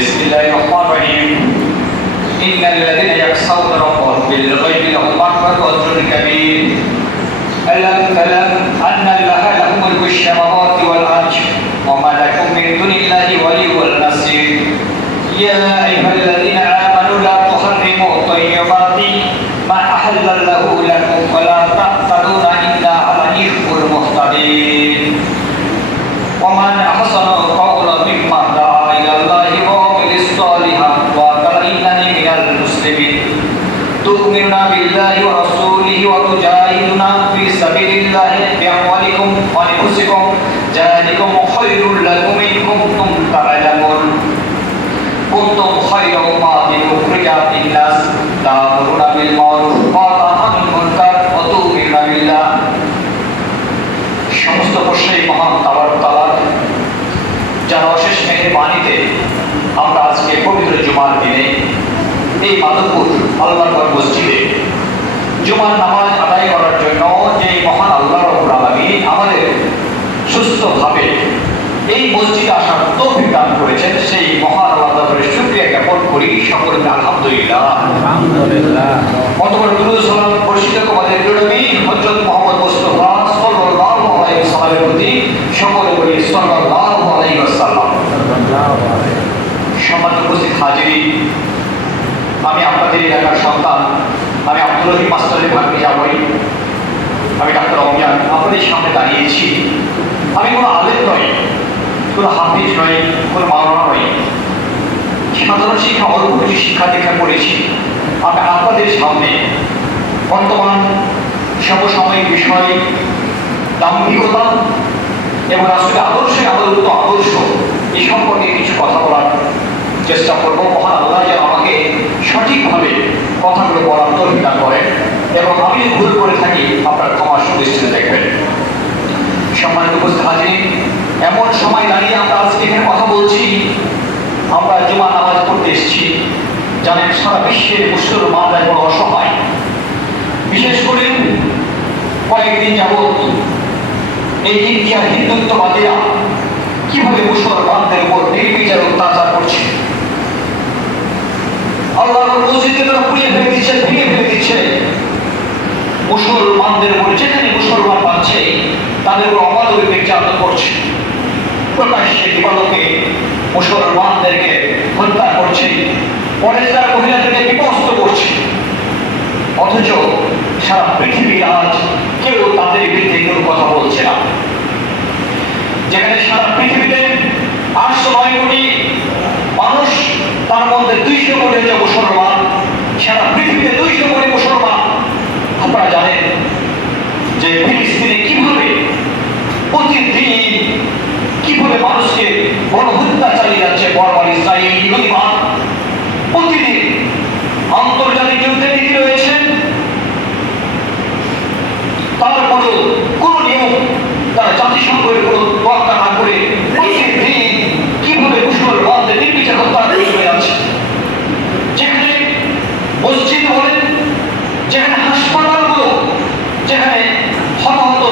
بسم الله الرحمن الرحيم إن الذين يخشون ربهم بالغيب لهم مغفرة وأجر كبير ألم تعلم أن الله له ملك السماوات والأرض وما لكم من دون الله ولي ولا نصير يا أيها الذين آمنوا لا تحرموا طيبات ما أحل الله لكم ولا تعتدوا إن الله يحب المعتدين ومن أحسن قولا ممن دعا إلى الله وعمل صالحا وقال إنني من المسلمين تؤمنون بالله ورسوله وتجاهدون في سبيل الله بأموالكم وأنفسكم ذلكم خير لكم إن كنتم تعلمون كنتم خير أمة أخرجت للناس تأمرون بالمعروف وتنهون عن المنكر وتؤمنون بالله সমস্ত প্রশ্নই মহান তাবারক যার অশেষ মেহেরবানিতে আমরা আজকে পবিত্র জুমার দিনে এই মাধবপুর আল্লাহর মসজিদে জুমার নামাজ আদায় করার জন্য যে মহান আল্লাহ রাব্বুল আলামিন আমাদের সুস্থভাবে এই মসজিদে আসার তৌফিক দান করেছেন, সেই মহান আল্লাহর দরবারে শুকরিয়া জ্ঞাপন করি সকলে আলহামদুলিল্লাহ। অতঃপর দুরূদ সালাম বর্ষিত আমাদের নবী হযরত মুহাম্মদ মুস্তাফা সাল্লাল্লাহু আলাইহি ওয়াসাল্লামের প্রতি সকলে বলি সাল্লাল্লাহু আলাইহি ওয়াসাল্লাম। সম্মানিত উপস্থিত হাজিরিন, আমি আপনাদের এলাকার সন্তান, আমি আব্দুল রহিম মাস্টারের ভাগ্যে যাবই, আমি ডাক্তার অমিয়ান আপনাদের সামনে দাঁড়িয়েছি। আমি কোনো আলেম নই, কোনো হাফিজ নই, কোনো মাওলানা নই, সাধারণ শিক্ষা অল্প কিছু শিক্ষা দীক্ষা করেছি। আমি আপনাদের সামনে বর্তমান সমসাময়িক বিষয় দাম্ভিকতা এবং আসলে আদর্শে আদর্শ আদর্শ এই সম্পর্কে কিছু কথা বলার চেষ্টা করবো। মহান আল্লাহ যেন আমাকে সঠিকভাবে কথাগুলো বলার তৌফিক দান করেন এবং আমি ভুল করে থাকি আপনার ক্ষমার সুদৃষ্টিতে দেখবেন। সম্মানিত উপস্থিত হাজিরিন, এমন সময় দাঁড়িয়ে আমরা আজকে এখানে কথা বলছি, আমরা জুমা নামাজ পড়তে এসেছি। জানেন সারা বিশ্বের মুসলমানরা বড় অসহায়, বিশেষ করে কয়েকদিন যাবৎ এই ইন্ডিয়া হিন্দুত্ববাদীরা কিভাবে মুসলমানদের উপর নির্বিচার অত্যাচার করছে। আল্লাহর মসজিদে তারা পুড়িয়ে ফেলে দিচ্ছে, ভেঙে ফেলে দিচ্ছে। মুসলমানদের উপর যেখানে মুসলমান পাচ্ছে তাদের উপর অমানবিক নির্যাতন করছে, প্রকাশ্যে দিবালোকে মুসলমানদেরকে হত্যা করছে, পরেশদার মহিলাদেরকে বিপস্ত করছে। অথচ সারা পৃথিবীর আজ কেউ তাদের বিরুদ্ধে কোনো কথা বলছে না। যেখানে সারা পৃথিবীতে 809 কোটি মানুষ, তার মধ্যে 200 কোটি হচ্ছে মুসলমান। সারা পৃথিবীতে 200 কোটি মুসলমান। আপনারা জানেন যে ফিলিস্তিনে কিভাবে প্রতিদিন কিভাবে মানুষকে গণহত্যা চালিয়ে যাচ্ছে বর্বর ইসরায়েল বিমান। প্রতিদিন আন্তর্জাতিক যুদ্ধের নীতি রয়েছে, তারপরেও কোন নিয়ম তারা জাতিসংঘের কোনো তোয়াক্কা না করে প্রতিদিন কিভাবে মুসলমানদের নির্বিচার হত্যা করে যাচ্ছে। যেখানে মসজিদ বলেন, যেখানে হাসপাতালগুলো, যেখানে হতাহত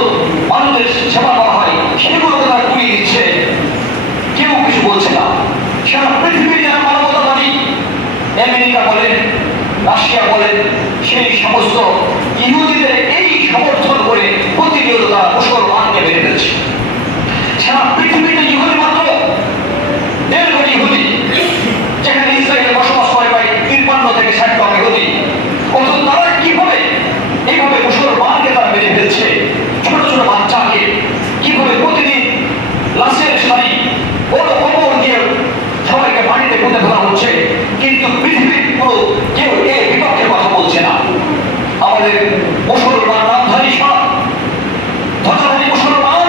মানুষদের সেবা করা হয়, সেগুলোকে তারা ঘুরিয়ে দিচ্ছে, কেউ কিছু বলছে না। সারা পৃথিবীর যারা মানবতাবাদী, আমেরিকা বলেন, রাশিয়া বলেন, সেই সমস্ত ইহুদিদের এই সমর্থন করে প্রতিনিয়ত তারা মুসলমানকে মেরে ফেলছে। সারা পৃথিবীতে ইহুদি মাত্র 1.5 কোটি ইহুদি, যেখানে ইসরায়েলে বসবাস করে প্রায় 53 থেকে 60 লাখ ইহুদি। অথচ তারা কিভাবে এইভাবে মুসলমানকে তারা মেরে ফেলছে, ছোট ছোট বাচ্চাকে কিভাবে প্রতিদিন লাশের সারি বড় কবর দিয়ে সবাইকে মাটিতে পুঁতে ফেলা হচ্ছে, কিন্তু পৃথিবীর পুরো কেউ এর বিপক্ষে কথা বলছে না। আমাদের মুসলমান নামধারী সব ধর্মধারী মুসলমান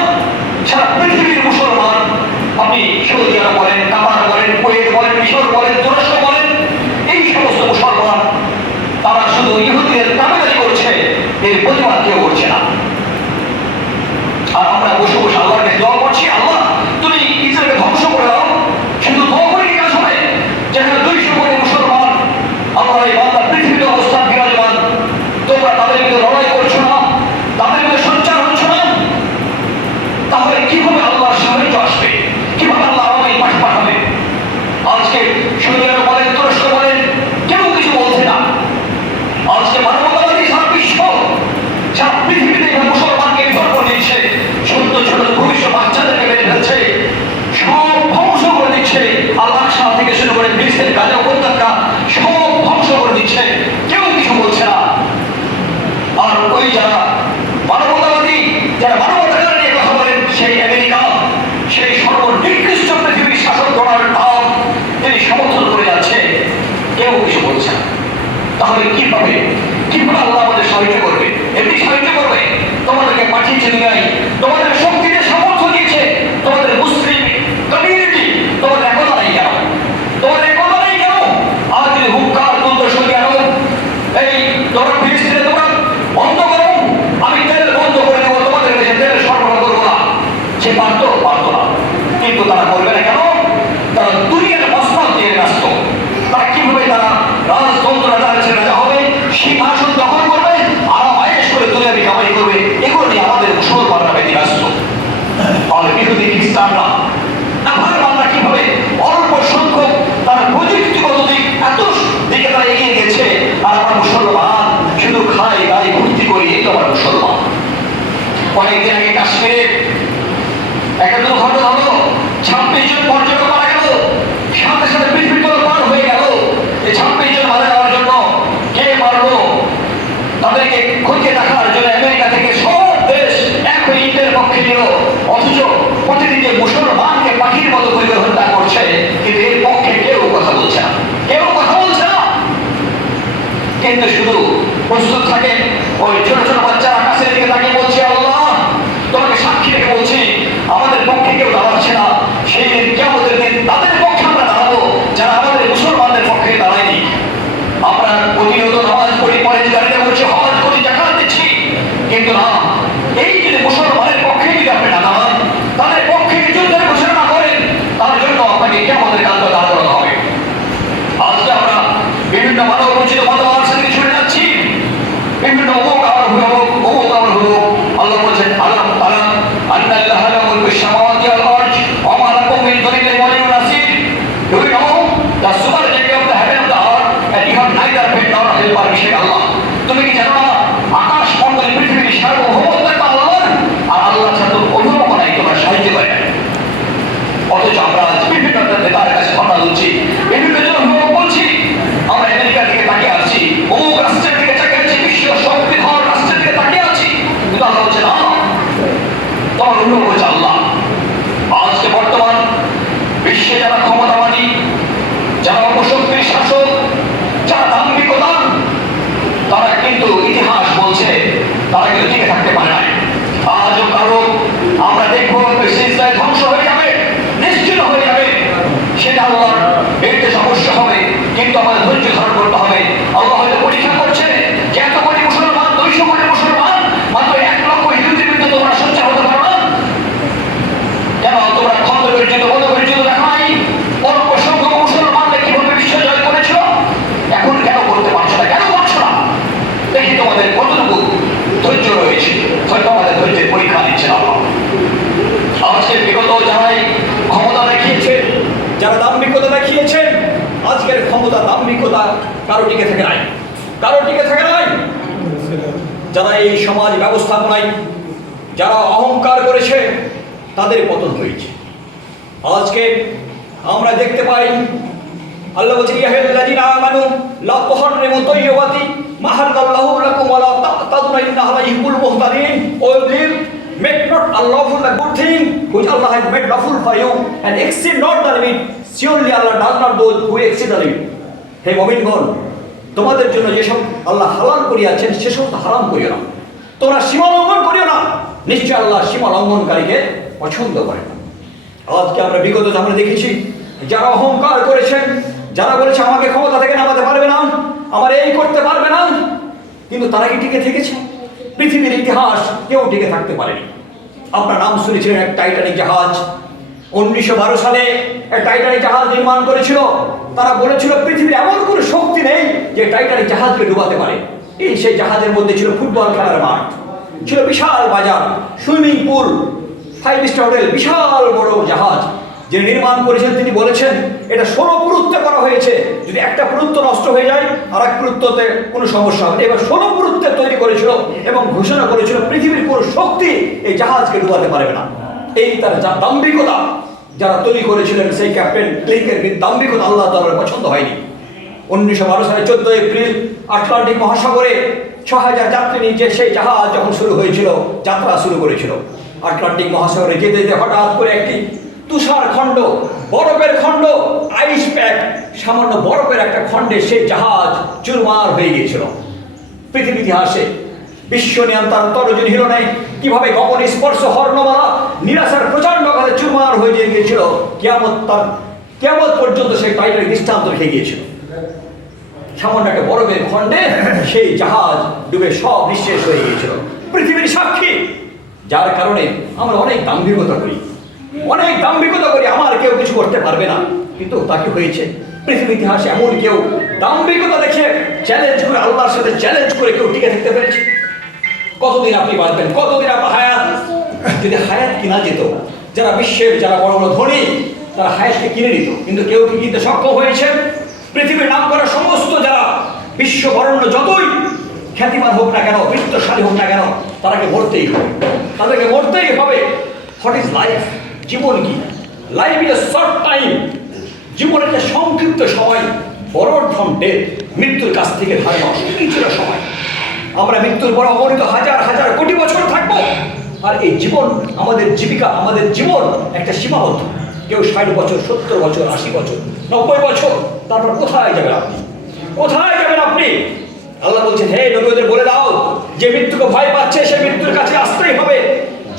ওই ছোট ছোট বাচ্চারা আকাশের দিকে তাকিয়ে বলছে, আল্লাহ তোমাকে সাক্ষী রেখে বলছি আমাদের পক্ষে কেউ দাঁড়াচ্ছে না, সেই দিন কিয়ামতের দিন তাদের পক্ষে আমরা দাঁড়াবো যারা আমাদের মুসলমানদের পক্ষে দাঁড়ায়নি। আমরা প্রতিনিয়ত নামাজ পড়ি, পরে গাড়িতে বলছি, হজ করি, জাকাত দিচ্ছি, কিন্তু না, এই যদি মুসলমানের পক্ষে যদি আপনি না দাঁড়ান, তাদের পক্ষে যুদ্ধের ঘোষণা না করেন, তার জন্য আপনাকে কিয়ামতের কাল দাঁড় করানো হবে। আজকে আমরা বিভিন্ন মানব রচিত মতবাদ সাথে ছুটে যাচ্ছি, বিভিন্ন অমুক আমার হলো, অমুক আমার হলো। আল্লাহ বলছেন, আল্লাহ তাআলা আন্নাল্লাহা লাহু মুলকুস সামাওয়াতি ওয়াল আরদ ওয়া মা লাকুম মিন দুনিল্লাহি ওয়ালিয়্যুন নাসীর। Do you know the superiority of the heaven of the earth and you have neither fate nor help আর বিশেষ আল্লাহ। তুমি কি জানো না আকাশ মণ্ডল পৃথিবীর সার্বভৌমত্ব আল্লাহর, আর আল্লাহ ছাড়া অভিভাবক নাই তোমার সাহায্য করে। অথচ আমরা আজ বিভিন্ন নেতার কাছে কথা বলছি, বিভিন্ন জন অভিভাবক বলছি, আমরা আমেরিকার দিকে তাকিয়ে আছি, অমুক রাষ্ট্রের দিকে তাকিয়ে আছি, বিশ্ব সংবিধান রাষ্ট্রের দিকে তাকিয়ে আছি, কিন্তু আল্লাহ বলছে না, তোমার অভিভাবক হচ্ছে আল্লাহ। আজকে বর্তমান বিশ্বে যারা ক্ষমতাবাদী, যারা অপশক্তির শাসক, যারা দাম্ভিকতা, তারা কিন্তু ইতিহাস বলছে তারা কিন্তু টিকে থাকতে পারে না। আজও কারো আমরা দেখবো ইসরায়েল ধ্বংস হয়ে যাবে, নিশ্চিত হয়ে যাবে, সেটা আল্লাহর নির্দেশ অবশ্য হবে, কিন্তু আমাদের ধৈর্য ধারণ করতে হবে। আল্লাহ হয়তো পরীক্ষা করছে যে এত কোটি মুসলমান, 200 কোটি মুসলমান, মাত্র 1 লক্ষ ইহুদির বিরুদ্ধে তোমরা সোচ্চার হতে পারো না কেন? তোমরা খন্দ পরিচিত, বন্ধ পরিচিত দেখা নাই অল্প সংখ্যক মুসলমানদের কিভাবে বিশ্ব জয় করেছিল, এখন কেন করতে পারছো না, কেন করছো না? দেখি তোমাদের কতটুকু ধৈর্য রয়েছে, হয়তো আমাদের ধৈর্যের পরীক্ষা নিচ্ছে আল্লাহ। আজকের বিগত যারাই ক্ষমতা দেখিয়েছেন, যারা দাম্ভিকতা দেখিয়েছেন, আজকের ক্ষমতা দাম্ভিকতা কারো টিকে থাকে নাই, কারো টিকে থাকে নাই। যারা এই সমাজ ব্যবস্থাপনায় যারা অহংকার করেছে তাদের পতন হয়েছে। আজকে আমরা দেখতে পাই আল্লাহ বলছেন, ইয়া আইয়ুহাল্লাযীনা আমানু লা তুহাররিমু তাইয়্যিবাতি মা হালাল্লাহু লাকুম ওয়া লা তা'তাদু ইন্নাহু ইউহিব্বুল মুহতাদিন। ও leave, make not unlawful a good thing which Allah has made lawful for you, and exceed not the limit. Surely Allah does not those who exceed the limit. হে মুমিনগণ, তোমাদের জন্য যেসব আল্লাহ হালাল করিয়াছেন সেসব হারাম করিও না, তোমরা সীমা লঙ্ঘন করিও না, নিশ্চয় আল্লাহ সীমা লঙ্ঘনকারীকে পছন্দ করেন না। আজকে আমরা বিগত আমরা দেখেছি যারা অহংকার করেছেন, যারা বলেছে আমাকে ক্ষমতা থেকে নামাতে পারবে না, আমার এই করতে পারবে না, কিন্তু তারা কি টিকে থেকেছে? পৃথিবীর ইতিহাস কেউ টিকে থাকতে পারেনি। আপনার নাম শুনেছিলেন এক টাইটানিক জাহাজ, 1912 সালে এক টাইটানিক জাহাজ নির্মাণ করেছিল। তারা বলেছিল পৃথিবীর এমন কোনো শক্তি নেই যে টাইটানিক জাহাজকে ডুবাতে পারে। এই সেই জাহাজের মধ্যে ছিল ফুটবল খেলার মাঠ, ছিল বিশাল বাজার, সুইমিং পুল, 5 স্টার হোটেল, বিশাল বড় জাহাজ। যে নির্মাণ করেছেন তিনি বলেছেন এটা 16 পুরুত্বে করা হয়েছে, যদি একটা পুরুত্ব নষ্ট হয়ে যায় আর এক পুরুত্বতে কোনো সমস্যা হবে। এবার 16 পুরুত্বে তৈরি করেছিল এবং ঘোষণা করেছিল পৃথিবীর কোনো শক্তি এই জাহাজকে ডুবাতে পারবে না। এই তার দাম্ভিকতা যারা তৈরি করেছিলেন, সেই ক্যাপ্টেন ক্লিকের দাম্ভিকতা আল্লাহ তাআলার পছন্দ হয়নি। 1912 সালে 14 এপ্রিল আটলান্টিক মহাসাগরে 6000 যাত্রী নিয়ে সেই জাহাজ যখন শুরু হয়েছিল, যাত্রা শুরু করেছিল, আটলান্টিক মহাসাগরে যেতে যেতে হঠাৎ করে একটি তুষার খণ্ড, বরফের খণ্ড, আইস প্যাক, সামান্য বরফের একটা খণ্ডে সেই জাহাজ চুরমার হয়ে গিয়েছিল। পৃথিবী ইতিহাসে বিশ্ব নিয়ন্ত্রণ তরজনী হিল নেই কিভাবে গগন স্পর্শ হর্ণমালা নিরাশার প্রচন্ড কালে চুরমার হয়ে গিয়েছিল। কিয়ামত পর্যন্ত সেই টাইটানিক দৃষ্টান্ত রেখে গিয়েছিল। সামান্য একটা বরফের খণ্ডে সেই জাহাজ ডুবে সব নিঃশেষ হয়ে গিয়েছিল। পৃথিবীর সাক্ষী, যার কারণে আমরা অনেক দাম্ভিকতা করি, অনেক দাম্ভিকতা করি, আমার কেউ কিছু করতে পারবে না, কিন্তু তাকে হয়েছে। পৃথিবীর ইতিহাসে এমন কেউ দাম্ভিকতা দেখে চ্যালেঞ্জ করে, আল্লাহর সাথে চ্যালেঞ্জ করে কেউ টিকে থাকতে পেরেছে? কতদিন আপনি বাঁচবেন, কতদিন আপনার হায়াত? যদি হায়াত কিনা যেত, যারা বিশ্বের যারা বড় বড় ধনী তারা হায়াতকে কিনে নিত, কিন্তু কেউ কি কিনতে সক্ষম হয়েছে? পৃথিবীর নাম করা সমস্ত যারা বিশ্ব বরেণ্য যতই খ্যাতিমান হোক না কেন, বৃত্তশালী হোক না কেন, তারাকে মরতেই হবে, তাদেরকে মরতেই হবে। What is life? জীবন কি? Life is a short time. জীবনের একটা সংক্ষিপ্ত সময়, বরড ফ্রম ডেথ, মৃত্যুর কাছ থেকে ধারে নেওয়া কিছুটা সময়। আমরা মৃত্যুর পর অগণিত হাজার হাজার কোটি বছর থাকবো, আর এই জীবন, আমাদের জীবিকা, আমাদের জীবন একটা সীমাবদ্ধ। কেউ 60 বছর, 70 বছর, 80 বছর, 90 বছর, তারপর কোথায় যাবেন আপনি? কোথায় যাবেন আপনি? আল্লাহ বলছেন, হে নবী ওদের বলে দাও যে মৃত্যুকে ভয় পাচ্ছে সে মৃত্যুর কাছে আসতেই হবে।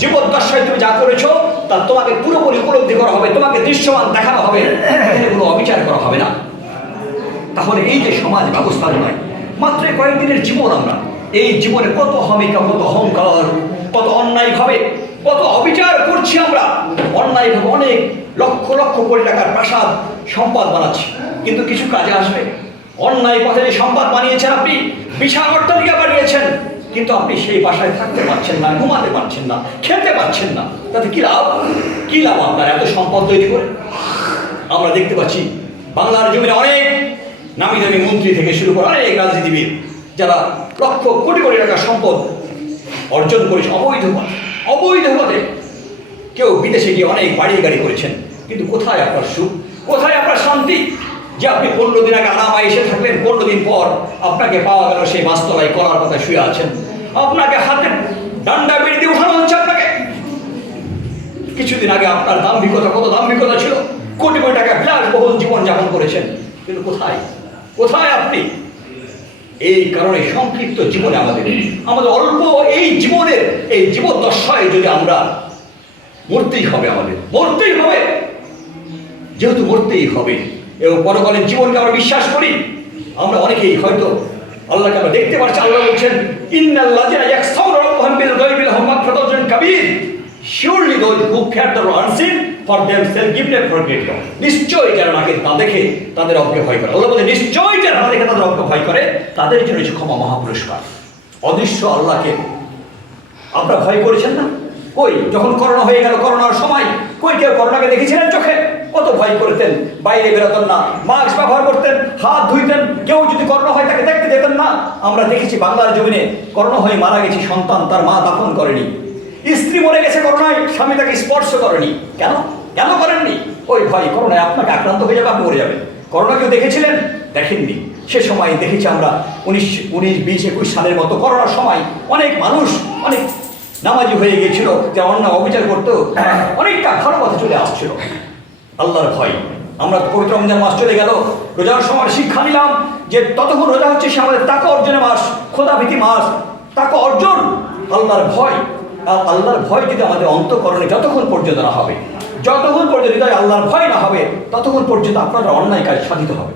জীবদ্দশায় তুমি যা করেছো তা তোমাকে পুরোপুরি উপলব্ধি করা হবে, তোমাকে দৃশ্যমান দেখানো হবে, এখানে কোনো অবিচার করা হবে না। তাহলে এই যে সমাজ ব্যবস্থা নয়, মাত্র কয়েকদিনের জীবন, আমরা এই জীবনে কত হমিকা, কত অহংকার, কত অন্যায়ভাবে কত অবিচার করছি আমরা। অন্যায়ভাবে অনেক লক্ষ লক্ষ কোটি টাকার প্রাসাদ সম্পদ বানাচ্ছি, কিন্তু কিছু কাজে আসবে? অন্যায় পথে যে সম্পদ বানিয়েছেন আপনি, বিশাল অট্টালিকা বানিয়েছেন, কিন্তু আপনি সেই বাসায় থাকতে পারছেন না, ঘুমাতে পারছেন না, খেতে পারছেন না, তাতে কি লাভ? কি লাভ আপনার এত সম্পদ তৈরি করে? আমরা দেখতে পাচ্ছি বাংলার জমিনে অনেক নামি দামি মন্ত্রী থেকে শুরু করে অনেক রাজনীতিবিদ যারা লক্ষ কোটি কোটি টাকার সম্পদ অর্জন করেছে অবৈধভাবে। কেউ বিদেশে গিয়ে অনেক বাড়ি গাড়ি করেছেন, কিন্তু কোথায় আপনার সুখ, কোথায় আপনার শান্তি? যে আপনি 15 দিন আগে আরামায় এসে থাকলেন, 15 দিন পর আপনাকে পাওয়া গেল সেই বাসতলায় কলার পাতায় শুয়ে আছেন, আপনাকে হাতে ডান্ডা বেড়ে দিয়ে উঠানো হচ্ছে আপনাকে। কিছুদিন আগে আপনার দাম্ভিকতা, কত দাম্ভিকতা ছিল, কোটি কোটি টাকা বিলাসবহুল জীবন যাপন করেছেন, কিন্তু কোথায় কোথায় আপনি? এই কারণে সংক্ষিপ্ত জীবনে আমাদের অল্প এই জীবনের এই জীবদ্দশায় যদি আমরা মরতেই হবে, আমাদের মরতেই হবে, যেহেতু মরতেই হবে এবং পরকালীন জীবনকে আমরা বিশ্বাস করি, আমরা অনেকেই হয়তো আল্লাহকে আমরা দেখতে পাচ্ছি। আল্লাহ বলছেন, ইন্নাল্লাযিনা ইয়াখশাউনা রাব্বাহুম বিল গায়বি লাহুম মাগফিরাতুন কাবীর, surely those who fear the unseen for themselves give them for great God. নিশ্চয়ই যারা নাকি না দেখে তাদের রবকে ভয় করে, আল্লাহ বলে নিশ্চয়ই যারা না দেখে তাদের রবকে ভয় করে তাদের জন্য রয়েছে ক্ষমা মহাপুরস্কার। অদৃশ্য আল্লাহকে আপনারা ভয় করেছেন না? কই যখন করোনা হয়ে গেল, করোনার সময় কই কেউ করোনাকে দেখেছিলেন চোখে? কত ভয় করতেন, বাইরে বেরোতেন না, মাস্ক ব্যবহার করতেন, হাত ধুইতেন, কেউ যদি করোনা হয় তাকে দেখতে যেতেন না। আমরা দেখেছি বাংলার জমিনে করোনা হয়ে মারা গেছে সন্তান, তার মা দাফন করেনি, স্ত্রী মরে গেছে করোনায়, স্বামী তাকে স্পর্শ করেনি। কেন কেন করেননি? ওই ভয়, করোনায় আপনাকে আক্রান্ত হয়ে যাবে, আপনি মরে যাবেন। করোনা কেউ দেখেছিলেন? দেখেননি। সে সময় দেখেছি আমরা 19, 20, 21 সালের মতো করোনার সময় অনেক মানুষ অনেক নামাজি হয়ে গিয়েছিল, যে অন্যায় অবিচার করতো, অনেকটা ভালো কথা চলে আসছিল। আল্লাহর ভয়, আমরা পবিত্র রমজান মাস চলে গেল, রোজার সময় শিক্ষা নিলাম যে ততক্ষণ রোজা হচ্ছে সে আমাদের তাকওয়া অর্জনের মাস, খোদাভীতি মাস, তাকওয়া অর্জন, আল্লাহর ভয়। আর আল্লাহর ভয় যদি আমাদের অন্তঃকরণে যতক্ষণ পর্যন্ত না হবে, যতক্ষণ পর্যন্ত হৃদয় আল্লাহর ভয় না হবে, ততক্ষণ পর্যন্ত আপনারা অন্যায় কাজ সাধিত হবে।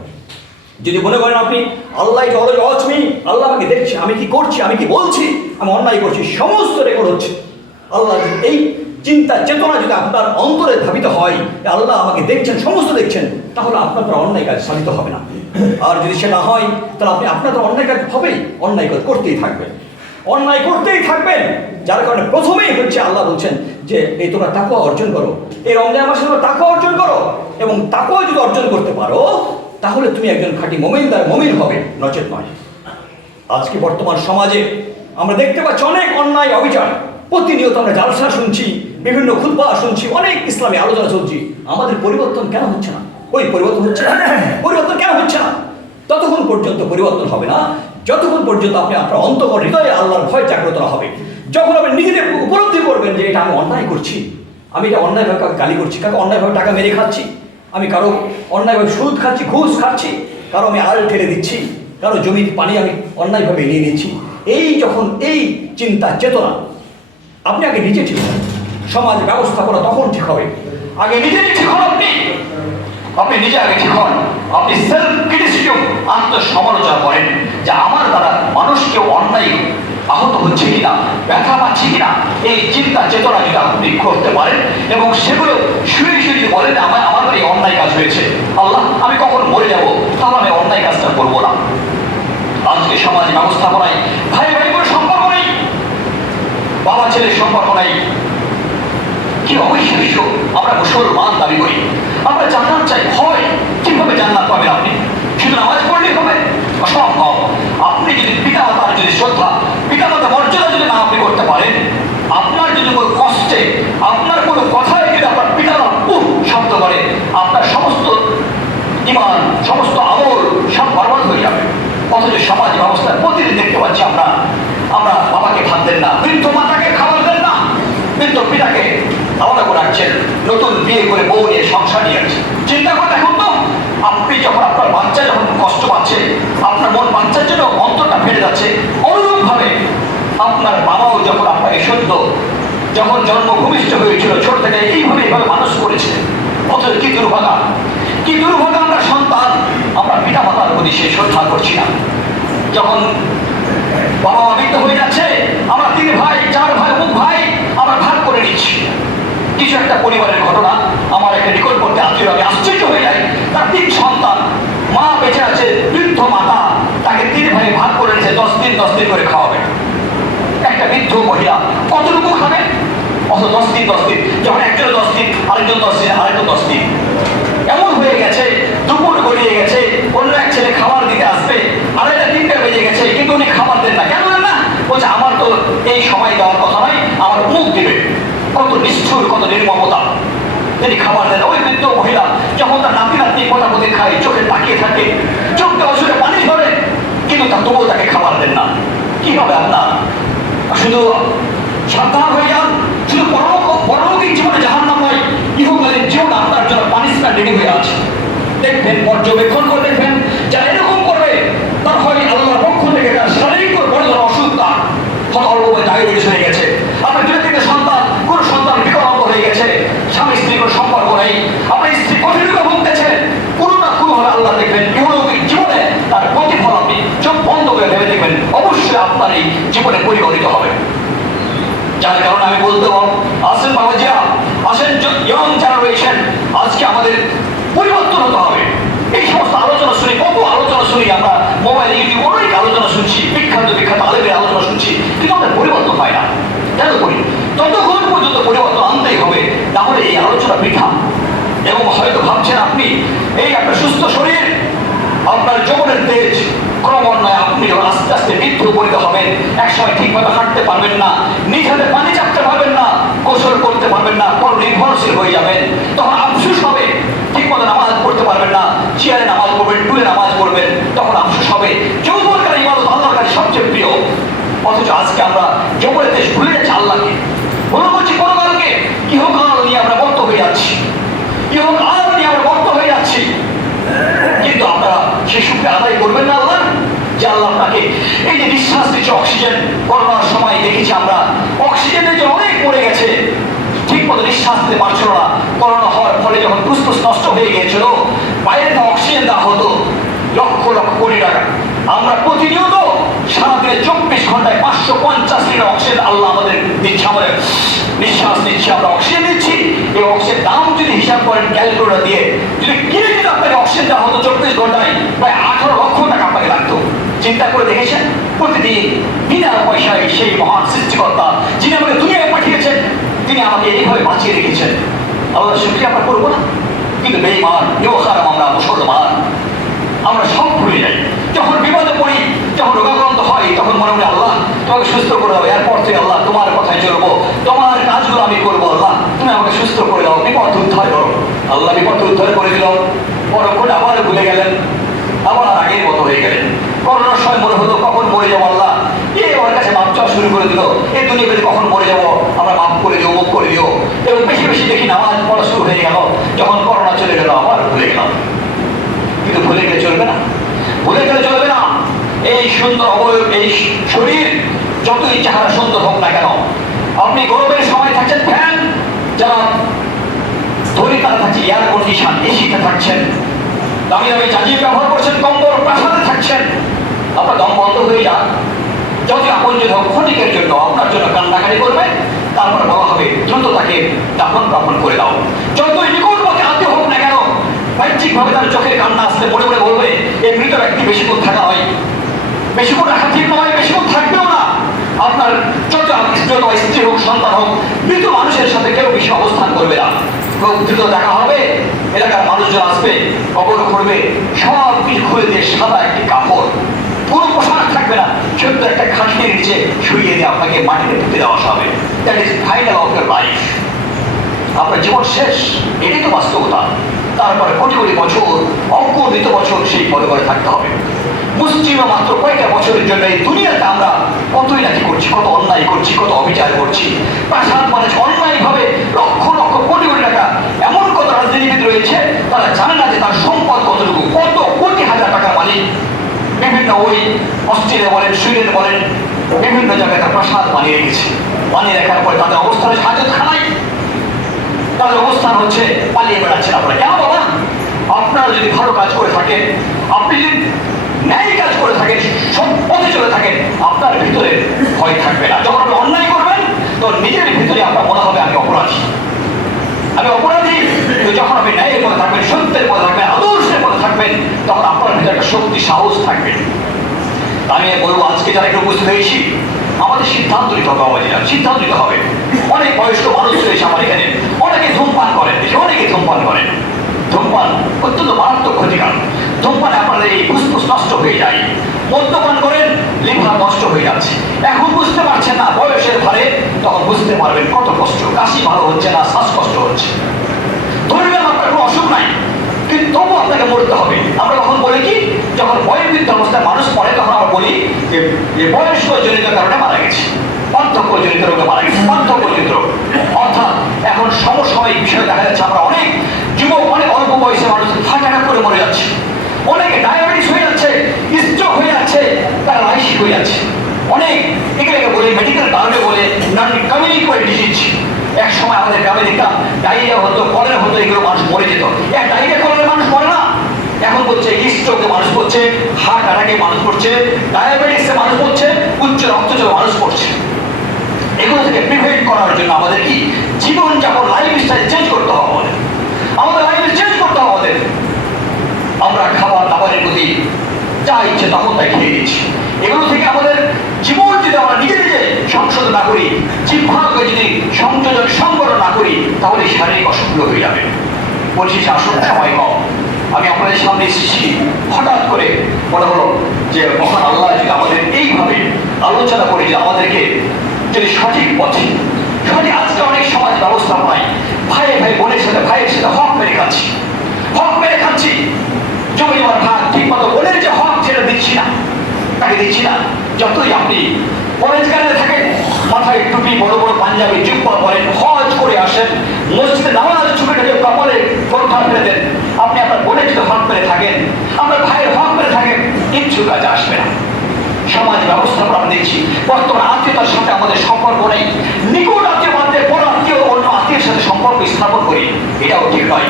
যদি মনে করেন আপনি আল্লাহ অজমি, আল্লাহ আমাকে দেখছে, আমি কি করছি, আমি কি বলছি, আমি অন্যায় করছি, সমস্ত রেকর্ড হচ্ছে, আল্লাহ এই চিন্তা চেতনা যদি আপনার অন্তরে ধাবিত হয়, আল্লাহ আমাকে দেখছেন, সমস্ত দেখছেন, তাহলে আপনার অন্যায় কাজ সাধিত হবে না। আর যদি সেটা হয়, তাহলে আপনি আপনার অন্যায় কাজ হবেই, অন্যায় কাজ করতেই থাকবেন, অন্যায় করতেই থাকবেন। যার কারণে প্রথমেই হচ্ছে আল্লাহ বলছেন যে এই তোমরা তাকওয়া অর্জন করো, এই রমজান মাসে তোমরা তাকওয়া অর্জন করো, এবং তাকওয়া যদি অর্জন করতে পারো তাহলে তুমি একজন খাঁটি মুমিন হবে, নচেত নয়। আজকে বর্তমান সমাজে আমরা দেখতে পাচ্ছি অনেক অন্যায় অবিচার, প্রতিনিয়ত আমরা জালসা শুনছি, বিভিন্ন খুতবা শুনছি, অনেক ইসলামী আলোচনা চলছি, আমাদের পরিবর্তন কেন হচ্ছে না? ওই পরিবর্তন হচ্ছে না, পরিবর্তন কেন হচ্ছে না? ততক্ষণ পর্যন্ত পরিবর্তন হবে না যতক্ষণ পর্যন্ত আপনি আপনার অন্তঃকরণ হৃদয়ে আল্লাহর ভয় জাগ্রত হবে। যখন আপনি নিজেদের উপলব্ধি করবেন যে এটা আমি অন্যায় করছি, আমি এটা অন্যায়ভাবে কাউকে গালি করছি, কাউকে অন্যায়ভাবে টাকা মেরে খাচ্ছি, আমি কারো অন্যায়ভাবে সুদ খাচ্ছি, ঘুষ খাচ্ছি, কারো আমি আল ঠেলে দিচ্ছি, কারো জমির পানি আমি অন্যায়ভাবে নিয়ে নিচ্ছি, এই যখন এই চিন্তা চেতনা আপনি আগে নিজে ঠিক হন, সমাজ ব্যবস্থাপনা তখন ঠিক হবে। আগে নিজে ঠিক হন, আপনি নিজে আগে ঠিক হন, আপনি সেলফ ক্রিটিসিজম, আত্মসমালোচনা করেন যে আমার দ্বারা মানুষ কেউ অন্যায় আহত হচ্ছে কিনা, ব্যথা পাচ্ছে কিনা, এই চিন্তা চেতনা যদি আপনি করতে পারেন এবং সেগুলো শুয়ে শুয়ে যদি বলেন আমার এই অন্যায় কাজ হয়েছে, আল্লাহ আমি কখন মরে যাব, তাহলে আমি অন্যায় কাজটা করবো না। আজকে সমাজ ব্যবস্থাপনায় ভাই ভাই কোনো সম্পর্ক নেই, বাবা ছেলের সম্পর্ক নেই, কি অবিশ্বাস্য। আমরা মুসলমান দাবি করি, আমরা জান্নাত চাই, হয় কিভাবে জান্নাত পাবেন আপনি? শুধু নামাজ পড়লেই হবে? অসম্ভব। আপনি যদি পিতামাতার যদি শ্রদ্ধা, পিতামাতা মর্যাদা যদি না আপনি করতে পারেন, আপনার যদি কোনো কষ্টে, আপনার কোনো কথায় যদি আপনার পিতামা শব্দ করে, আপনার সমস্ত ইমান, সমস্ত আমল সব বরবাদ হয়ে যাবে। অথচ সমাজ ব্যবস্থায় প্রতিদিন দেখতে পাচ্ছি আমরা বাবাকে ভাত দেন না, বৃদ্ধ মাতাকে খাবার দেন না, বৃদ্ধ পিতাকে আলাদা করে রাখছেন, নতুন বিয়ে করে বউ নিয়ে সংসার নিয়ে আসছে। চিন্তা করে দেখুন তো, আপনি যখন আপনার বাচ্চা যখন কষ্ট পাচ্ছে, আপনার মন বাচ্চার জন্য অন্তরটা ফেলে আপনার বাবাও যখন আপনাকে সদ্য যখন জন্মভূমিষ্ঠ হয়েছিল, ছোট থেকে এইভাবে মানুষ করেছে। অথচ কি দুর্ভাগা, কি দুর্ভাগা আমরা সন্তান, আমরা পিতা মাতার প্রতি সে শ্রদ্ধা করছি না। যখন বাবা মা মৃত্যু হয়ে যাচ্ছে, আমরা 3 ভাই 4 ভাই অমুক ভাই আমরা ভাগ করে নিচ্ছি। কিছু একটা পরিবারের ঘটনা আমার একটা রেকর্ড করতে আত্মীয়, আমি আশ্চর্য হয়ে যাই। তার 3 সন্তান, মা বেঁচে আছে, বৃদ্ধ মাতা, তাকে 3 ভাই ভাগ করে নিয়েছে, 10 দিন করে খাওয়াবে। একটা বৃদ্ধ মহিলা কতটুকু খাবে? অত 10 দিন যখন একজন 10 দিন, আরেকজন 10 দিন, আরেকজন 10 দিন, এমন হয়ে গেছে। দুপুর গড়িয়ে গেছে, অন্য এক ছেলে খাবার দিতে আসবে, আড়াইটা 3টা বেজে গেছে, কিন্তু উনি খাবার দেন না। কেন দেন না? বলছে আমার তো এই সময় দেওয়ার কথা নয়, আমার মুখ দিবে। কত নিষ্ঠুর, কত নির্মমতা! তিনি খাবার দেন। ওই বৃদ্ধ মহিলা যখন তার নাতি পোতাপতি খায়, চোখে তাকিয়ে থাকে, চোখটা অসুরে পানি ধরে, কিন্তু তবুও তাকে খাবার দেন না। কি হবে আপনার? শুধু সাবধান হয়ে যান, শুধু পরলৌকিক জীবনে জাহান্নাম নয়, ইহকালীন জীবন আপনার জন্য পানিশমেন্ট রেডি হয়ে আছে। দেখবেন, পর্যবেক্ষণ করে দেখবেন, যারা এরকম করবে তার হয় আল্লাহর পক্ষ থেকে তার শারীরিক বড় অসুখ, তার হয়তো অল্প ডায়াবেটিস হয়ে গেছে, আপনার দুই থেকে কোন সন্তান বিকলাঙ্গ হয়ে গেছে, স্বামী স্ত্রী কোনো সম্পর্ক নেই, আপনার স্ত্রী কঠিন রোগে ভুগতেছে, কোনো না কোনো ভাবে আল্লাহ দেখবেন ইহলৌকিক জীবনে তার প্রতিফল আপনি চোখ বন্ধ করে ভেবে দেখবেন, অবশ্যই আপনার এই জীবনে পরিগণিত হবে। যার কারণে আমি বলতে আসেন বাবাজিরা, আসেন ইয়ং জেনারেশন, আজকে আমাদের পরিবর্তন হতে হবে। এই সমস্ত আলোচনা শুনি, কত আলোচনা শুনি আমরা, মোবাইল ইউটিউব অনেক আলোচনা শুনছি, বিখ্যাত আলেমের আলোচনা শুনছি, কিন্তু আমাদের পরিবর্তন হয় না। কেন করি? ততক্ষণ পর্যন্ত পরিবর্তন আনতেই হবে, তাহলে এই আলোচনা বৃথা। এবং হয়তো ভাবছেন আপনি, এই আপনার সুস্থ শরীর, আপনার যৌবনের তেজ, ক্রমান্বয়ে আপনি যখন আস্তে আস্তে মৃত্যু উপনীত হবেন, একসময় ঠিকভাবে হাঁটতে পারবেন না, নিজ হাতে পানি চাপতে পারবেন না, গোসল করতে পারবেন না, পর নির্ভরশীল হয়ে যাবেন, তখন আফসোস হবে। ঠিকমতো নামাজ পড়তে পারবেন না, চেয়ারে নামাজ পড়বেন, টুলে নামাজ পড়বেন, তখন আফসোস হবে। যৌবনকারী ইবাদত আল্লাহর কাছে সবচেয়ে প্রিয়। অথচ আজকে আমরা যৌবনের দেশ ভুলে যাচ্ছি আল্লাহকে, মনে করছি পরকালকে, ইহকাল নিয়ে আমরা বর্ত হয়ে যাচ্ছি, ইহকাল নিয়ে আমরা বর্ত হয়ে যাচ্ছি। কিন্তু আপনারা সেই সুখে আদায় করবেন না আল্লাহ, যে আল্লাহ আপনাকে এই যে নিঃশ্বাস দিচ্ছে অক্সিজেন, করোনার সময় দেখেছি আমরা অক্সিজেনের যে অনেক পড়ে গেছে, ঠিক মতো নিঃশ্বাস দিতে পারছিল না। করোনা হওয়ার ফলে যখন ফুসফুস নষ্ট হয়ে গিয়েছিল, বাইরে থেকে অক্সিজেন দেওয়া হতো লক্ষ কোটি টাকা। আমরা প্রতিনিয়ত সারাদিনে 24 ঘন্টায় 550 লিটার অক্সিজেন আল্লাহ আমাদের দিচ্ছে, আমাদের নিঃশ্বাস নিচ্ছি, আমরা অক্সিজেন নিচ্ছি। এই অক্সিজেন দাম যদি হিসাব করেন ক্যালকুলেটর দিয়ে, যদি কিনে যদি আপনাকে অক্সিজেন দেওয়া হতো 24 ঘন্টায়, প্রায় 18 লক্ষ টাকা আপনাকে লাগতো। চিন্তা করে দেখেছেন? প্রতিদিন বিনা পয়সায় সেই মহান সৃষ্টিকর্তা যিনি আমাকে দুনিয়ায় পাঠিয়েছেন, তিনি আমাকে এইভাবে বাঁচিয়ে রেখেছেন, আল্লাহ শুকরিয়া আমরা করবো না? কিন্তু বেঈমান, ইহকারাম, আমরা মুসলমান, আমরা সব ভুলে যাই। যখন বিপদে পড়ি, যখন রোগাক্রান্ত হয়, তখন মনে মনে আল্লাহ তোমাকে সুস্থ করে দাও, এরপর থেকে আল্লাহ তোমার কথায় চলবো, তোমার কাজগুলো আমি করবো, আল্লাহ তুমি আমাকে সুস্থ করে দাও, বিপদ উদ্ধার করো। আল্লাহ বিপদ উদ্ধার করে দিল, পরক্ষণে আবার ভুলে গেলেন, আবার আগের মতো হয়ে গেলেন। করোনার সময় মনে হতো কখন মরে যাবো, আল্লাহ ওর কাছে মাপ চাওয়া শুরু করে দিল, এই দুনিয়াতে কখন মরে যাবো, আমরা মাপ করে দিও, মুখ করে দিও। এবং বেশি বেশি দেখি নামাজ পড়া শুরু হয়ে গেল, যখন করোনা চলে গেল আবার ভুলে গেলাম। কিন্তু ভুলে গেলে চলবে না, ভুলে গেলে চলবে না। এই সুন্দর অবয়ব, এই শরীর যতই চেহারা সুন্দর হোক না কেন, আপনি গরমের সময় থাকছেন ফ্যান, যারা ধনী তারা থাকছে এয়ার কন্ডিশন, এসিতে থাকছেন, দামি দামি চাজিয়ে ব্যবহার করছেন, কম্বল প্রাসাদে থাকছেন, আপনার দম বন্ধ হয়ে যান, যদি আপন যদি হোক ক্ষণিকের জন্য আপনার জন্য কান্নাকাটি করবে, তারপর বলা হবে দ্রুত তাকে দাফন কাফন করে দাও। যতই নিকটবর্তী আত্মীয় হোক না কেন, বাহ্যিকভাবে তার চোখের কান্না আসলে মনে মনে বলবে এই মৃত ব্যক্তি বেশিক্ষণ থাকা হয়, বেশিক্ষণ রাখা ঠিক নয়, বেশিক্ষণ থাকবেও না। আপনার যত স্ত্রী হোক, সন্তান হোক, মৃত মানুষের সাথে কেউ বেশি অবস্থান করবে না। খুব দ্রুত দেখা হবে, এলাকার মানুষজন আসবে, কবর করবে, সব কিছু খুলে দিয়ে সাদা একটি কাপড়, কোনো পোশাক থাকবে না, ছোট্ট একটা খাটির নিচে শুইয়ে দিয়ে আপনাকে মাটিতে পুঁতে দেওয়া হবে। That is final of year life. আপনার জীবন শেষ, এটাই তো বাস্তবতা। তারপরে কোটি কোটি বছর, অগণিত বছর সেই পরিবারে থাকতে হবে। মুসলিমরা মাত্র কয়েকটা বছরের জন্য এই দুনিয়াতে আমরা কতই নাকি করছি, কত অন্যায় করছি, কত অবিচার করছি। প্রাসাদ মানে অন্যায়ভাবে লক্ষ লক্ষ কোটি কোটি টাকা, এমন কত রাজনীতিবিদ রয়েছে তারা জানে না যে তার সম্পদ কতটুকু, কত কোটি হাজার টাকার মালিক। বিভিন্ন ওই অস্ট্রেলিয়া বলেন, সুইডেন বলেন, বিভিন্ন জায়গায় তার প্রাসাদ বানিয়ে রেখেছে। বানিয়ে রাখার পরে তাদের অবস্থান হচ্ছে হাজতখানায়, তাদের অবস্থান হচ্ছে পালিয়ে বেড়াচ্ছেন। আপনারা কেন বাবা? আপনারা যদি ভালো কাজ করে থাকেন, আপনি যদি ন্যায় কাজ করে থাকেন, সব পথে চলে থাকেন, আপনার ভিতরে ভয় থাকবে না। যখন আপনি অন্যায় করবেন তো নিজের ভিতরে আপনার মনে হবে আমি অপরাধী, আমি অপরাধী। তো যখন আপনি ন্যায়ের পথে থাকবেন, সত্যের পথে থাকবেন, আদর্শের পথে থাকবেন, তখন আপনার ভিতরে একটা শক্তি, সাহস থাকবে। আমি বলবো আজকে যারা এখানে উপস্থিত হয়েছি, আমাদের সিদ্ধান্ত নিতে হবে। বাবাজিরা, সিদ্ধান্ত নিতে হবে। অনেক বয়স্ক মানুষ রয়েছে আমার এখানে, অনেকে ধূমপান করেন, অনেকে ধূমপান করেন। ধূমপান অত্যন্ত মারাত্মক ক্ষতিকর। ধূমপানে আপনাদের এই ফুসফুস নষ্ট হয়ে যায়। মদ্যপান করেন, লিভার নষ্ট হয়ে যাচ্ছে। এখন বুঝতে পারছেন না, বয়সের ভারে তখন বুঝতে পারবেন কত কষ্ট। কাশি ভালো হচ্ছে না, শ্বাসকষ্ট হচ্ছে। ধরবেন আপনার কোনো অসুখ নাই, কিন্তু তবু আপনাকে মরতে হবে। আমরা তখন বলি কি, যখন বয়োবৃদ্ধ অবস্থায় মানুষ পড়ে তখন আমরা বলি যে বয়স্ক জনিত কারণে মারা গেছে, বার্ধক্য জনিত রোগে মারা গেছে, বার্ধক্য জনিত রোগ। অর্থাৎ এখন সমসাময়িক বিষয় দেখা যাচ্ছে, আমরা অনেক যুবক, অনেক অল্প বয়সে মানুষ হার্ট অ্যাটাক করে মরে যাচ্ছে, অনেকে ডায়াবেটিস হয়ে যাচ্ছে, স্ট্রোক হয়ে যাচ্ছে, প্যারালাইসিস হয়ে যাচ্ছে। অনেক এগুলোকে বলে মেডিকেল কারণে বলে নন কমিউনিকেবল ডিজিজ। এক সময় আমাদের গ্রামে দেখতাম ডায়রিয়া হতো, কলেরা হতো, এগুলো মানুষ মরে যেত। ডায়রিয়া কলেরা মানুষ মরে না, এখন বলছে স্ট্রোকে মানুষ পড়ছে, হার্ট অ্যাটাকে মানুষ পড়ছে, ডায়াবেটিসে মানুষ পড়ছে, উচ্চ রক্তচাপে মানুষ পড়ছে। এগুলো থেকে প্রিভেন্ট করার জন্য আমাদের কি জীবনযাপন, লাইফস্টাইল চেঞ্জ করতে হবে। আমাদের লাইফস্টাইল চেঞ্জ করতে হবে আমাদের। আমরা খাবার দাবারের প্রতি যা ইচ্ছে তখন তাই খেয়ে দিচ্ছি। এগুলো থেকে আমাদের জীবন যদি আমরা নিজে নিজে সংশোধন না করি, জিহ্বাকে যদি সংযোজন সংগঠন না করি, তাহলে শারীরিক অসুখগুলো হয়ে যাবে। বলছি আসল সময় কম, আমি আপনাদের সামনে এসেছি, হঠাৎ করে মনে হলো যে মহান আল্লাহ যদি আমাদের এইভাবে আলোচনা করে যে আমাদেরকে যদি সঠিক পথে, সঠিক আজকে অনেক সমাজ ব্যবস্থাপনায় ভাইয়ের সাথে হক মেরে খাচ্ছি, হক মেরে খাচ্ছি। জমি জমার ভাগ ঠিক মতো বোনের যে হক সেটা দিচ্ছি না, তাকে দিচ্ছি না। যতই আপনি পরেজগারে থাকেন, মাথায় টুপি, বড় বড় পাঞ্জাবি, জুব্বা পরেন, হজ করে আসেন, মসজিদে নামাজ ছুটে ঢুকে কপালে গোরখা ফেলে দেন, আপনি আপনার বোনের যদি হক মেরে থাকেন, আপনার ভাইয়ের হক মেরে থাকেন, কিচ্ছু কাজে আসবে না। সমাজ ব্যবস্থাপনা আমরা দেখছি বর্তমান আত্মীয়তার সাথে আমাদের সম্পর্ক নেই। নিকট আত্মীয় বাদে বড় আত্মীয় অন্য আত্মীয়ের সাথে সম্পর্ক স্থাপন করি, এটাও ঠিক নয়।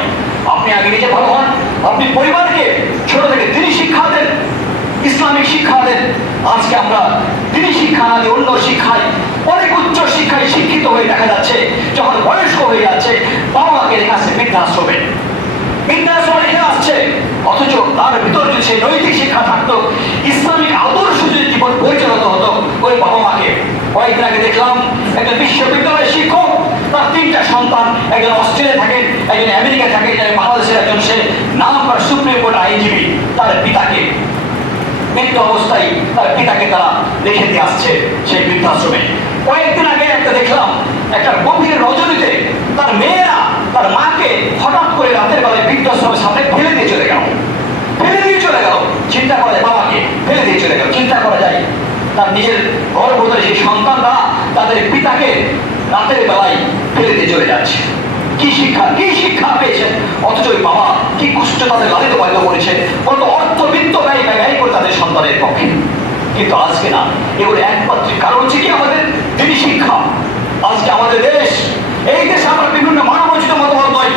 আপনি আগে নিজে ভালো হন, আপনি পরিবারকে ছোট থেকে দিনী শিক্ষা দেন, ইসলামিক শিক্ষা দেন। আজকে আমরা দিনী শিক্ষা না দিয়ে অন্য শিক্ষায়, অনেক উচ্চ শিক্ষায় শিক্ষিত হয়ে দেখা যাচ্ছে যখন বয়স্ক হয়ে যাচ্ছে, বাবা মাকে রেখে আসছে বৃদ্ধাশ্রমে, বৃদ্ধাশ্রমে রেখে আসছে। অথচ তার ভিতর যদি সেই নৈতিক শিক্ষা থাকতো, ইসলামিক আদর্শ যদি জীবন পরিচালিত হতো, ওই বাবা মাকে কয়েকদিন আগে দেখলাম একটা বিশ্ববিদ্যালয়ের শিক্ষক, তার 3টা সন্তান, একজন অস্ট্রেলিয়া থাকেন, একজন আমেরিকা থাকেন, একজন বাংলাদেশের একজন, সে নাম করা সুপ্রিম কোর্ট আইনজীবী, তার পিতাকে মৃত্যু অবস্থায় তার পিতাকে তারা রেখে দিয়ে আসছে সেই বৃদ্ধাশ্রমে। কয়েকদিন আগে একটা দেখলাম, একটা গভীর রজনীতে তার মেয়েরা তার মাকে হঠাৎ করে রাতের বেলায় বৃদ্ধাশ্রমের সামনে ফেলে দিয়ে চলে গেল, ফেলে দিয়ে চলে গেল। চিন্তা করা যায়, বাবাকে ফেলে দিয়ে চলে গেল। চিন্তা করা যায়, তার নিজের গর্ভধারী সেই সন্তানরা তাদের পিতাকে রাতের বেলায় ফেলে দিয়ে চলে যাচ্ছে। কি শিক্ষা পেয়েছেন? অথচ ওই বাবা কি কষ্ট তাদের লালিত পালিত করেছে, কত অর্থবিত্ত ব্যয় করে তাদের সন্তানের পক্ষে। কিন্তু আজকে না, এগুলো একমাত্র কারণ হচ্ছে কি আমাদের দিনী শিক্ষা। আজকে আমাদের দেশ, এই দেশে আমরা বিভিন্ন মানবরচিত মতবাদ নয়,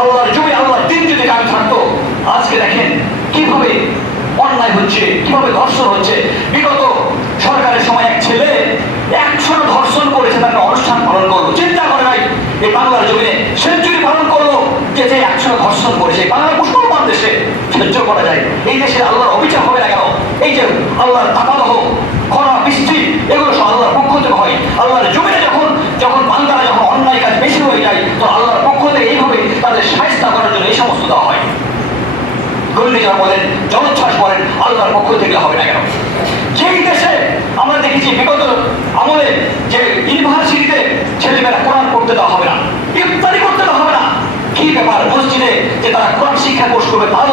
আল্লাহর জমি, আল্লাহর দিন যদি কাজ থাকতো, আজকে দেখেন কিভাবে অন্যায় হচ্ছে, কিভাবে ধর্ষণ হচ্ছে। বিগত সরকারের সময় এক ছেলে 100 ধর্ষণ করেছে, তাকে অনুষ্ঠান পালন করলো। চিন্তা করে নাই এই বাংলার জমিনে সেঞ্চুরি পালন করলো, যে 100 ধর্ষণ করেছে। বাংলার মুসলমান দেশে সহ্য করা যায়, এই দেশে আল্লাহর অবিচার হবে না কেন? এই যে আল্লাহর তাকাদহ, খরা, বৃষ্টি, এগুলো সব আল্লাহর পক্ষ থেকে হয়। আল্লাহর জমিনে যখন বান্দারা যখন অন্যায় কাজ বেশি হয়ে যায়, তো আল্লাহর পক্ষ থেকে এইভাবে তাদের শায়েস্তা করার জন্য এই সমস্ত দেওয়া হয়। ঘূর্ণিঝড় বলেন, জলোচ্ছ্বাস বলেন, আল্লাহর পক্ষ থেকে হবে না কেন? যেই দেশে আমরা দেখেছি বিগত আমলে যে ইউনিভার্সিটিতে ছেলেমেয়েরা কোরআন পড়তে দেওয়া হবে না, ইফতারি করতে দেওয়া হবে না, কি ব্যাপার? মসজিদে যে তারা কোরআন শিক্ষা কোর্স করবে তাও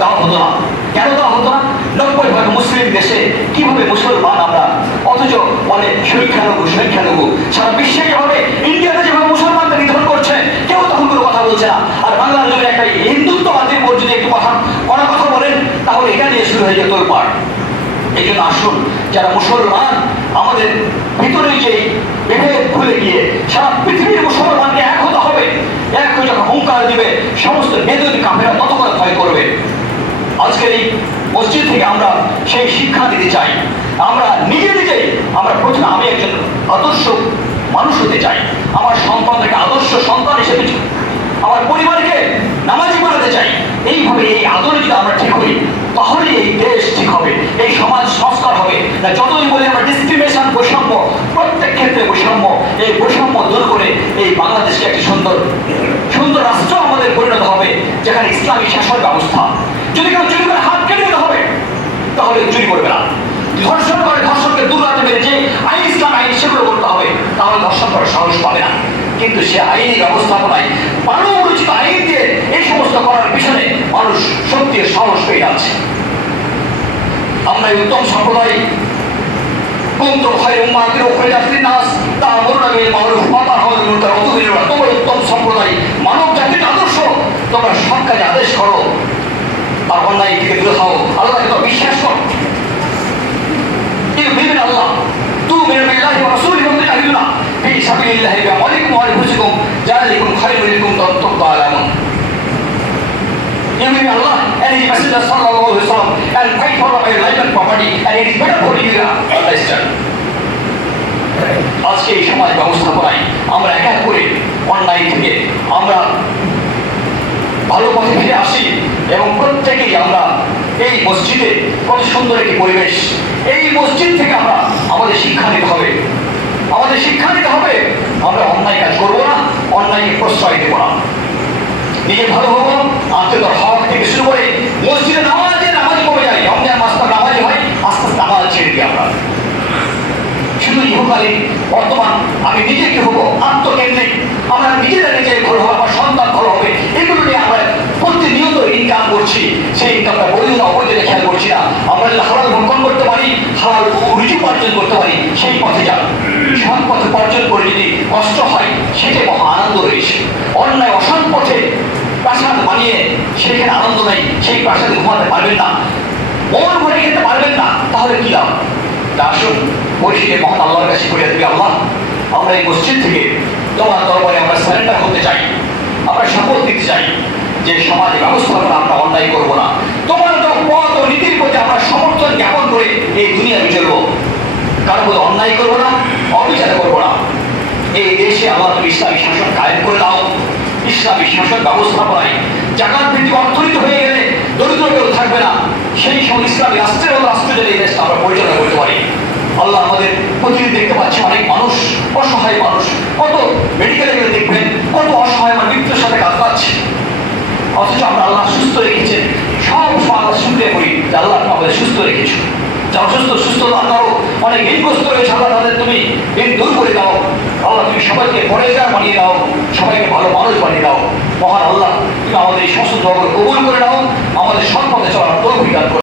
দেওয়া হতো না। কেন দেওয়া হতো না? 90% মুসলিম দেশে কিভাবে মুসলমান আমরা, অথচ বলে সংখ্যালঘু। সারা বিশ্বে যেভাবে, ইন্ডিয়াতে যেভাবে মুসলমানদের নিধন করছে, কেউ তখন কোনো কথা বলছে না। আর বাংলার জন্য একটা হিন্দুত্ববাদীর উপর যদি একটু কথা বলেন, তাহলে এটা নিয়ে শুরু হয়ে যায় তোলপাড়। এই জন্য আসুন যারা মুসলমান আমাদের ভিতরে যে বিভেদ ভুলে গিয়ে সারা পৃথিবীর মুসলমানকে এক হতে হবে, এক হয়ে যখন হুঙ্কার দিবে সমস্ত বেদুইন কাফেররা তত করে ভয় করবে। আজকের এই মসজিদ থেকে আমরা সেই শিক্ষা দিতে চাই। আমরা নিজেই আমরা প্রথমে আমি একজন আদর্শ মানুষ হতে চাই, আমার সন্তানকে আদর্শ সন্তান হিসেবে আমার পরিবারকে নামাজি বানাতে চাই। এইভাবে এই আদরে যদি আমরা ঠিক হই তাহলে এই দেশ ঠিক হবে, এই সমাজ সংস্কার হবে। না যতই বলি আমরা ডিসক্রিমিনেশন, বৈষম্য, প্রত্যেক ক্ষেত্রে বৈষম্য, এই বৈষম্য দূর করে এই বাংলাদেশকে একটি সুন্দর সুন্দর রাষ্ট্র আমাদের পরিণত হবে, যেখানে ইসলামী শাসন ব্যবস্থা। যদি কেউ চুরি করে হাত কেটে দিতে হবে তাহলে চুরি করবে না। ধর্ষণ করে ধর্ষণকে দূর রাখতে পেরে যে আইন ইসলাম আইন সেগুলো করতে হবে, তাহলে ধর্ষণ করার সাহস পাবে না। কিন্তু সে আইনি ব্যবস্থাপনায় মানবরচিত আইন দিয়ে এই সমস্ত করার পিছনে মানুষ শক্তির সাহস পেয়ে যাচ্ছে। আমরা এই উত্তম সম্প্রদায় কুনতুম খায়রা উম্মাতিন উখরিজাত লিন-নাস তা'মুরুনা বিল মা'রুফ ওয়া তানহাউনা আনিল মুনকার ওয়া তু'মিনুনা বিল্লাহ। তোমরা উত্তম সম্প্রদায়, মানব জাতির আদর্শ, তোমরা সৎ কাজে আদেশ করো আর অন্যায় থেকে দূরে থাকো, আল্লাহকে তোমরা বিশ্বাস করো। ইউমিনুনা আল্লাহ তু'মিনু বিল্লাহি ওয়া রাসূলিহি ওয়া তুজাহিদুনা ফি সাবিলিল্লাহি বিআমওয়ালিকুম ওয়া আনফুসিকুম যালিকুম খায়রুল লাকুম কুনতুম তা'লামুন। You mean Allah and His Messenger sallallahu alaihi wasallam and fight for your life and property, and it is better for you to understand. আজকে এই সমাজ ব্যবস্থাপনায় আমরা এক এক করে অন্যায় থেকে আমরা ভালো পথে ফিরে আসি এবং প্রত্যেকেই আমরা এই মসজিদে কত সুন্দর একটি পরিবেশ, এই মসজিদ থেকে আমরা আমাদের শিক্ষা নিতে হবে, আমাদের শিক্ষা নিতে হবে। আমরা অন্যায় কাজ করবো না, অন্যায়কে প্রশ্রয় দেবো না, নিজে ভালো হবো। আত্মীয়তার হক থেকে শুরু করে মসজিদে নামাজ কমে যায়, রমজান মাস তো নামাজি হয়, আস্তে আস্তে নামাজ ছেড়ে দিই আমরা। শুধু ইহকালীন বর্তমান আমি নিজে কি হবো আত্মকেন্দ্রিক, আমরা নিজেরা নিজে ভালো হবো, আমার সন্তান ভালো হবে, এগুলো নিয়ে আমরা প্রতিনিয়ত ইনকাম করছি। সেই ইনকামটা বৈধ না অবৈধ খেয়াল করছি না। আমরা যদি হালাল ভক্ষণ করতে পারি, হালাল রুজি উপার্জন করতে পারি, সেই পথে যান। সৎ পথে উপার্জন করে যদি কষ্ট হয় সেটাই মহা আনন্দ রয়েছে। অন্যায় অসৎ পথে প্রাসাদ বানিয়ে সেখানে আনন্দ নেই, সেই প্রাসাদে ঘুমাতে পারবেন না, মন ভরে খেতে পারবেন না, তাহলে কি লাভ? আসুন পরিষদে মহান আল্লাহর কাছে করে দিবি, আল্লাহ আমরা এই মসজিদ থেকে তোমার দরবারে আমরা সারেন্ডার হতে চাই, আমরা শপথ দিতে চাই যে সমাজ ব্যবস্থাপনা আমরা অন্যায় করবো না, তোমার পথ ও নীতির প্রতি আমরা সমর্থন জ্ঞাপন করে এই দুনিয়া চলবো, কারো প্রতি অন্যায় করবো না, অবিচার করবো না। এই দেশে আল্লাহ তুমি ইসলামী শাসন কায়েম করে দাও। ইসলামী শাসন ব্যবস্থাপনায় জাকাত ভিত্তিক অর্থনীতি হয়ে গেলে দরিদ্র কেউ থাকবে না, সেই সময় ইসলামী রাষ্ট্রের মতো রাষ্ট্র যদি এই দেশটা আমরা পরিচালনা করতে পারি। আল্লাহ আমাদের প্রতিদিন দেখতে পাচ্ছি অনেক মানুষ, অসহায় মানুষ, কত মেডিকেলে গেলে দেখবেন কত অসহায় মানুষ মৃত্যুর সাথে কাজ পাচ্ছে, অথচ আমরা আল্লাহ সুস্থ রেখেছেন। সব আল্লাহ শুক্রিয়া করি যে আল্লাহ আমাদের সুস্থ রেখেছো। যারা সুস্থ দাও, অনেক ঋণগ্রস্ত রয়েছে, আল্লাহ তাদের তুমি ঋণ দূর করে দাও। আল্লাহ তুমি সবাইকে পরেজগার বানিয়ে দাও, সবাইকে ভালো মানুষ বানিয়ে দাও। মহান আল্লাহ তুমি আমাদের এই সমস্ত দোয়াগুলো কবুল করে দাও, আমাদের সৎ পথে চলার তৌফিক দান করো।